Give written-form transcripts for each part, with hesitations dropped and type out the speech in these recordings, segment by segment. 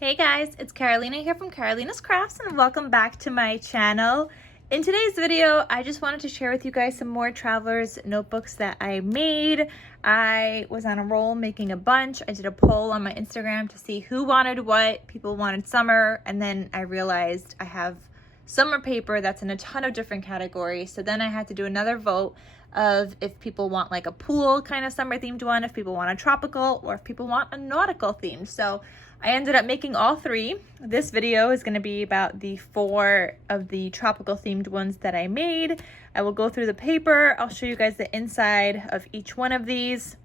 Hey guys, it's Carolina here from KarolinasKrafts and welcome back to my channel. In today's video, I just wanted to share with you guys some more traveler's notebooks that I made. I was on a roll making a bunch. I did a poll on my Instagram to see who wanted what. People wanted summer, and then I realized I have summer paper that's in a ton of different categories. So then I had to do another vote of if people want like a pool kind of summer themed one, if people want a tropical, or if people want a nautical theme. So I ended up making all three. This video is going to be about the 4 of the tropical themed ones that I made. I will go through the paper. I'll show you guys the inside of each one of these.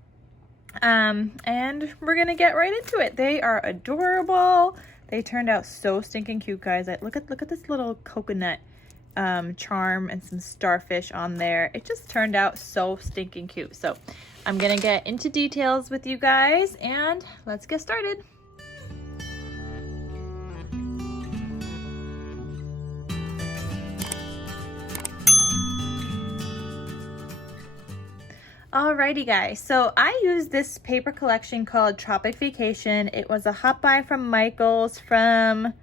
And we're going to get right into it. They are adorable. They turned out so stinking cute, guys. Look at this little coconut charm and some starfish on there. It just turned out so stinking cute. So I'm going to get into details with you guys and let's get started. Alrighty guys, so I used this paper collection called Tropic Vacation. It was a hot buy from Michael's from,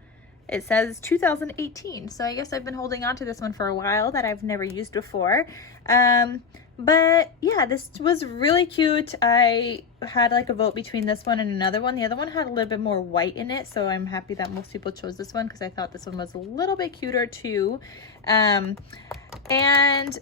it says 2018. So I guess I've been holding on to this one for a while that I've never used before. But yeah, this was really cute. I had like a vote between this one and another one. The other one had a little bit more white in it, so I'm happy that most people chose this one because I thought this one was a little bit cuter too. And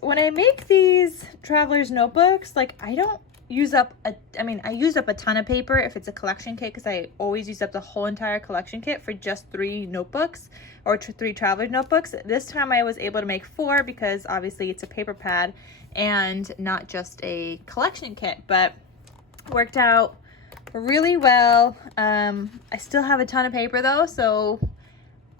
when I make these traveler's notebooks, like I don't use up I use up a ton of paper if it's a collection kit because I always use up the whole entire collection kit for just 3 notebooks or 3 traveler's notebooks. This time I was able to make 4 because obviously it's a paper pad and not just a collection kit, but worked out really well. I still have a ton of paper though, so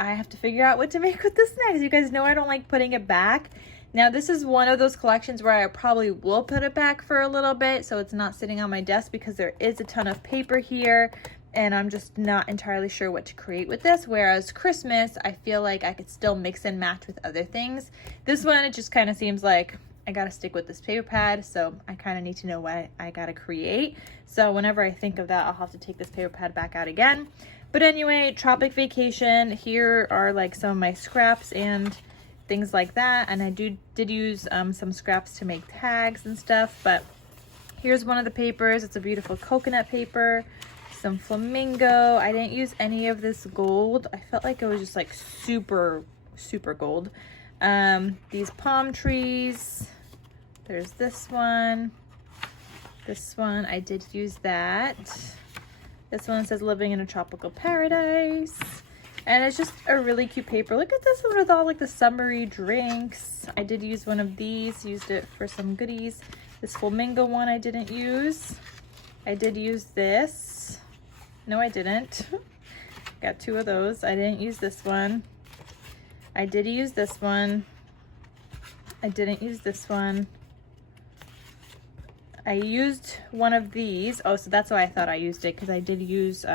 I have to figure out what to make with this next. You guys know I don't like putting it back. Now this is one of those collections where I probably will put it back for a little bit so it's not sitting on my desk because there is a ton of paper here and I'm just not entirely sure what to create with this. Whereas Christmas, I feel like I could still mix and match with other things. This one, it just kind of seems like I gotta stick with this paper pad, so I kind of need to know what I gotta create. So whenever I think of that, I'll have to take this paper pad back out again. But anyway, Tropic Vacation, here are like some of my scraps and things like that, and I did use some scraps to make tags and stuff. But here's one of the papers. It's a beautiful coconut paper, some flamingo. I didn't use any of this gold. I felt like it was just like super gold. These palm trees, there's this one I did use that. This one says living in a tropical paradise. And it's just a really cute paper. Look at this one with all like the summery drinks. I did use one of these, used it for some goodies. This flamingo one I didn't use. I did use this. No, I didn't. Got 2 of those. I didn't use this one. I did use this one. I didn't use this one. I used one of these. Oh, so that's why I thought I used it, because I did use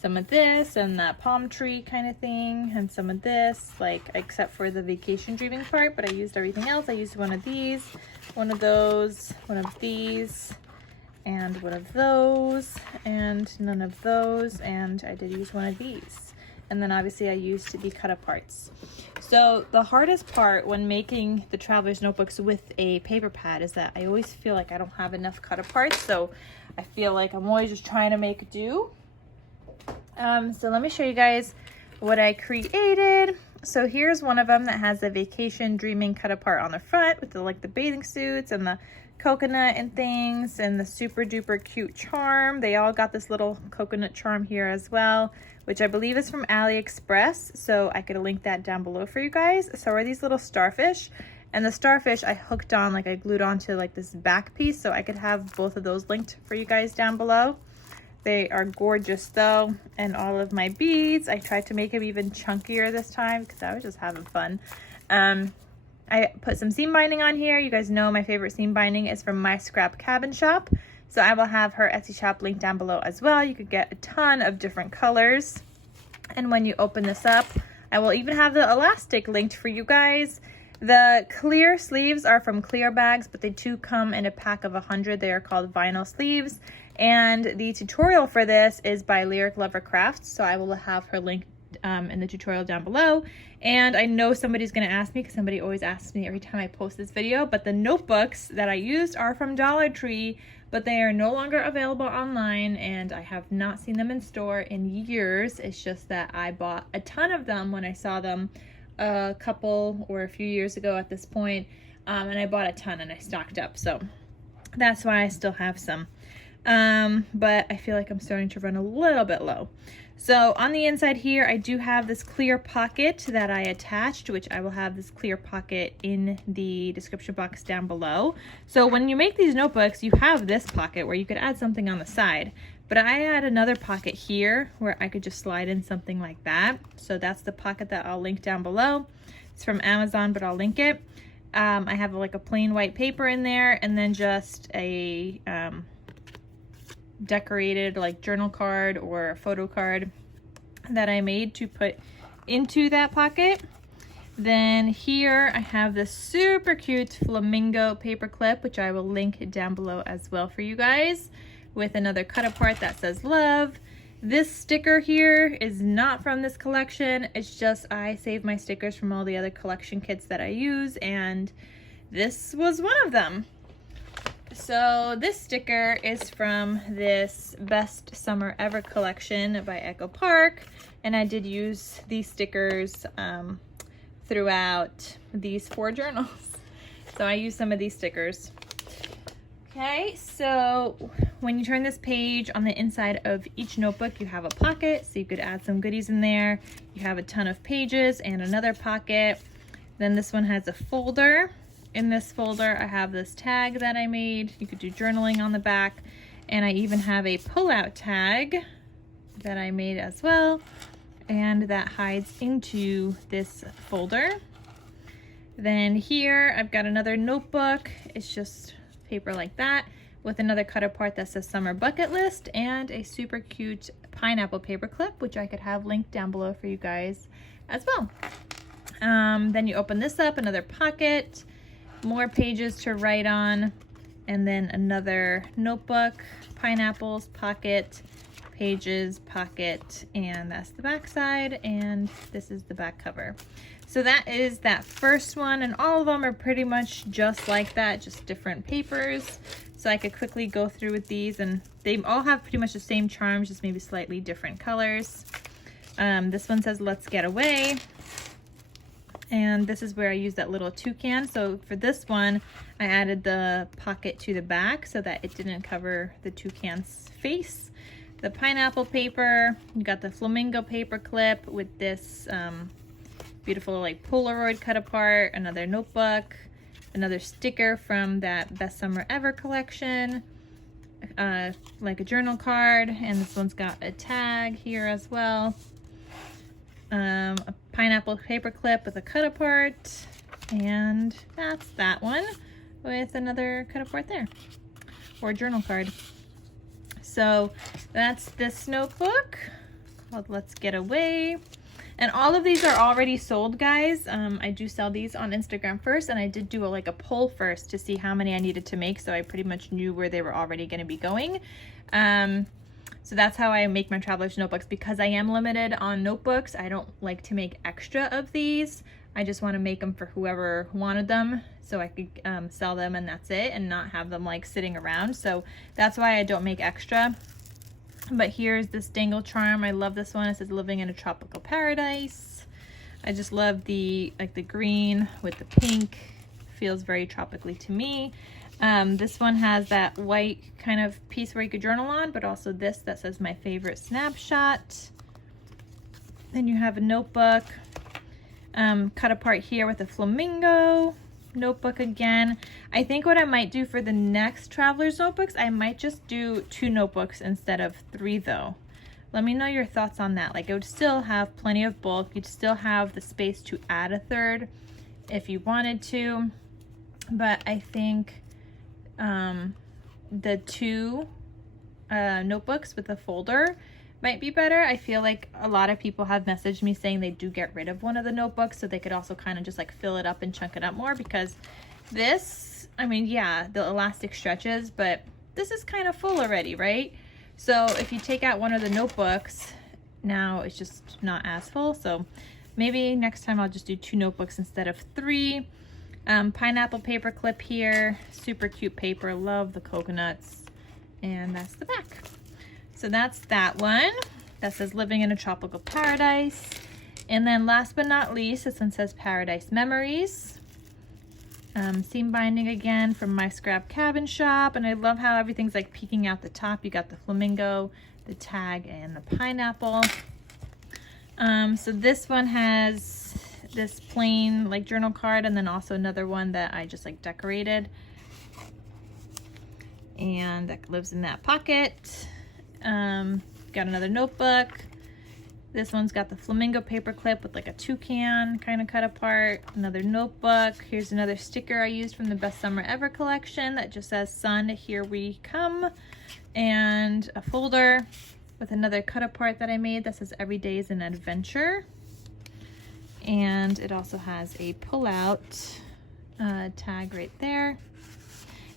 some of this and that palm tree kind of thing, and some of this, like except for the vacation dreaming part, but I used everything else. I used one of these, one of those, one of these, and one of those, and none of those, and I did use one of these. And then obviously I used the cut aparts. So the hardest part when making the traveler's notebooks with a paper pad is that I always feel like I don't have enough cut aparts. So I feel like I'm always just trying to make do. So let me show you guys what I created. So here's one of them that has the vacation dreaming cut apart on the front with the like the bathing suits and the coconut and things and the super duper cute charm. They all got this little coconut charm here as well, which I believe is from AliExpress. So I could link that down below for you guys. So are these little starfish, and the starfish I hooked on, like I glued onto like this back piece, so I could have both of those linked for you guys down below. They are gorgeous though, and all of my beads, I tried to make them even chunkier this time because I was just having fun. I put some seam binding on here. You guys know my favorite seam binding is from My Scrap Cabin Shop. So I will have her Etsy shop linked down below as well. You could get a ton of different colors. And when you open this up, I will even have the elastic linked for you guys. The clear sleeves are from Clear Bags, but they do come in a pack of 100. They are called vinyl sleeves. And the tutorial for this is by Lyric Lover Crafts, so I will have her link in the tutorial down below. And I know somebody's gonna ask me, because somebody always asks me every time I post this video, but the notebooks that I used are from Dollar Tree, but they are no longer available online, and I have not seen them in store in years. It's just that I bought a ton of them when I saw them a couple or a few years ago at this point, and I bought a ton and I stocked up, so that's why I still have some. But I feel like I'm starting to run a little bit low. So on the inside here, I do have this clear pocket that I attached, which I will have this clear pocket in the description box down below. So when you make these notebooks, you have this pocket where you could add something on the side, but I add another pocket here where I could just slide in something like that. So that's the pocket that I'll link down below. It's from Amazon, but I'll link it. I have like a plain white paper in there, and then just a decorated like journal card or photo card that I made to put into that pocket. Then here I have this super cute flamingo paper clip, which I will link down below as well for you guys, with another cut apart that says love. This sticker here is not from this collection. It's just I saved my stickers from all the other collection kits that I use, and this was one of them. So this sticker is from this Best Summer Ever collection by Echo Park, and I did use these stickers throughout these 4 journals. So I used some of these stickers. Okay, so when you turn this page, on the inside of each notebook you have a pocket, so you could add some goodies in there. You have a ton of pages and another pocket. Then this one has a folder. In this folder I have this tag that I made. You could do journaling on the back, and I even have a pull-out tag that I made as well, and that hides into this folder. Then here I've got another notebook. It's just paper like that with another cut apart that says summer bucket list, and a super cute pineapple paper clip, which I could have linked down below for you guys as well. Then you open this up, another pocket, more pages to write on, and then another notebook, pineapples, pocket, pages, pocket, and that's the back side, and this is the back cover. So that is that first one, and all of them are pretty much just like that, just different papers. So I could quickly go through with these, and they all have pretty much the same charms, just maybe slightly different colors. This one says let's get away. And this is where I use that little toucan. So for this one, I added the pocket to the back so that it didn't cover the toucan's face. The pineapple paper, you got the flamingo paper clip with this beautiful like Polaroid cut apart, another notebook, another sticker from that Best Summer Ever collection, like a journal card, and this one's got a tag here as well. A pineapple paper clip with a cut apart, and that's that one with another cut apart there, or journal card. So that's this notebook called Let's Get Away. And all of these are already sold, guys. I do sell these on Instagram first, and I did do like a poll first to see how many I needed to make, so I pretty much knew where they were already going to be going. So that's how I make my traveler's notebooks. Because I am limited on notebooks, I don't like to make extra of these. I just want to make them for whoever wanted them, so I could sell them and that's it, and not have them like sitting around. So that's why I don't make extra. But here's this dangle charm. I love this one. It says living in a tropical paradise. I just love the green with the pink. Feels very tropically to me. This one has that white kind of piece where you could journal on, but also this that says my favorite snapshot. Then you have a notebook cut apart here with a flamingo notebook again. I think what I might do for the next traveler's notebooks, I might just do 2 notebooks instead of 3 though. Let me know your thoughts on that. Like, it would still have plenty of bulk. You'd still have the space to add a 3rd if you wanted to, but I think the 2 notebooks with the folder might be better. I feel like a lot of people have messaged me saying they do get rid of one of the notebooks so they could also kind of just like fill it up and chunk it up more, because this, I mean, yeah, the elastic stretches, but this is kind of full already, right? So if you take out one of the notebooks, now it's just not as full. So maybe next time I'll just do 2 notebooks instead of 3. Pineapple paper clip here, super cute paper, love the coconuts. And that's the back. So that's that one. That says living in a tropical paradise. And then last but not least, this one says Paradise Memories. Seam binding again from My Scrap Cabin Shop. And I love how everything's like peeking out the top. You got the flamingo, the tag, and the pineapple. So this one has this plain like journal card, and then also another one that I just like decorated. And that lives in that pocket. Got another notebook. This one's got the flamingo paper clip with like a toucan kind of cut apart. Another notebook. Here's another sticker I used from the Best Summer Ever collection that just says "Sun, here we come." And a folder with another cut apart that I made that says "Every day is an adventure." And it also has a pull-out tag right there.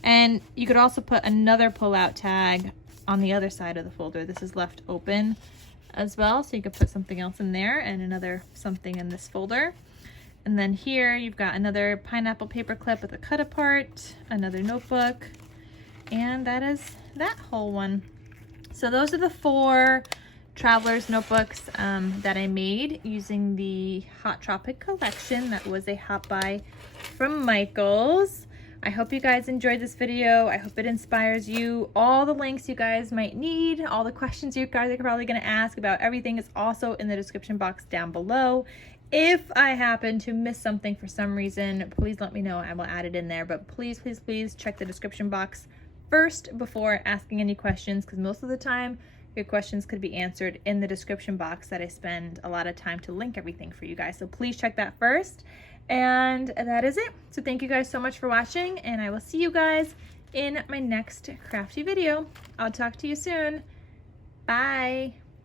And you could also put another pull-out tag on the other side of the folder. This is left open as well, so you could put something else in there and another something in this folder. And then here you've got another pineapple paper clip with a cut apart, another notebook, and that is that whole one. So those are the 4 traveler's notebooks that I made using the Hot Tropic collection. That was a hot buy from Michael's. I hope you guys enjoyed this video. I hope it inspires you. All the links you guys might need, all the questions you guys are probably going to ask about everything is also in the description box down below. If I happen to miss something for some reason, please let me know. I will add it in there. But please, please, please check the description box first before asking any questions, because most of the time your questions could be answered in the description box that I spend a lot of time to link everything for you guys. So please check that first. And that is it. So thank you guys so much for watching, and I will see you guys in my next crafty video. I'll talk to you soon. Bye.